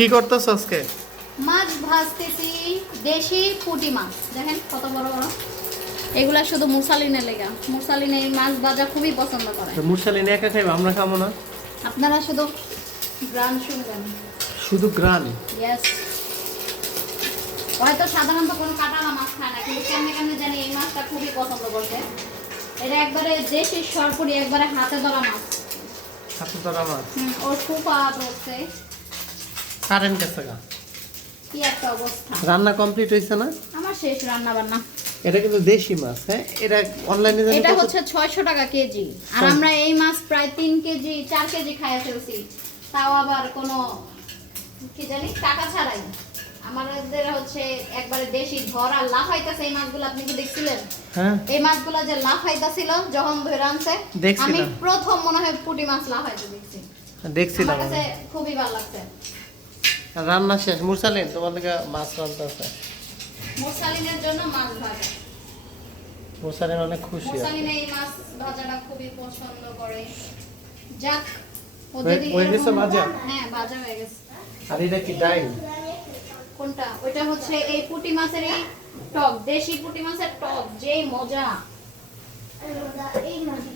কি করতেছ আজকে? মাছ ভাজতেছি দেশি পুঁটি মাছ। দেখেন কত বড় বড়। এগুলা শুধু মুসালিনের লেগা। মুসালিন এই মাছ ভাজা খুবই পছন্দ করে। মুরসালিন একা খাইবে? আমরা খাব না। আপনারা শুধু গ্রান শুনবেন। শুধু গ্রান? ইয়েস হয়তো সাধারণত কোনো কাটালা মাছ খায় না কিন্তু কেমনে কেমনে জানি এই মাছটা খুবই পছন্দ করছে। এটা একবারে দেশি সরপুরি একবারে হাতে ধরা মাছ। হাতে ধরা মাছ? ওর ফুপা ধরছে। কারেন্ট গেছে গা। কি একটা অবস্থা। রান্না কমপ্লিট হয়েছে না? আমার শেষ রান্না বান্না। এটা কিন্তু দেশি মাছ হ্যাঁ? এটা অনলাইনে জানি এটা হচ্ছে ছয়শো টাকা কেজি। আর আমরা এই মাছ প্রায় তিন কেজি চার কেজি খাইয়া ফেলছি। তাও আবার কোনো কি জানি টাকা ছাড়াই। আমাদের হচ্ছে একবারে দেশি ধরা লাফাইতেছে এই মাছগুলো আপনি কি দেখছিলেন? হ্যাঁ। এই মাছগুলো যে লাফাইতেছিল যখন ধরে আনছে আমি প্রথম মনে হয় পুঁটি মাছ লাফাইতে দেখছি। দেখছিলাম আমার কাছে খুবই ভালো লাগছে। রান্না শেষ মুরসালিন তোমার থেকে মাছ রান্না আছে মোসালিনের জন্য মাছ ভাজা। মুরসালিন অনেক খুশি আছে। মোসালিন এই মাছ ভাজাটা খুবই পছন্দ করে। যাক ও হয়ে- গেছে ভাজা? হ্যাঁ ভাজা হয়ে গেছে। আর এটা কি ডাইল? কোনটা? ওইটা হচ্ছে এই পুঁটি মাছের এই টক দেশি পুঁটি মাছের টক যেই মজা এই মজা।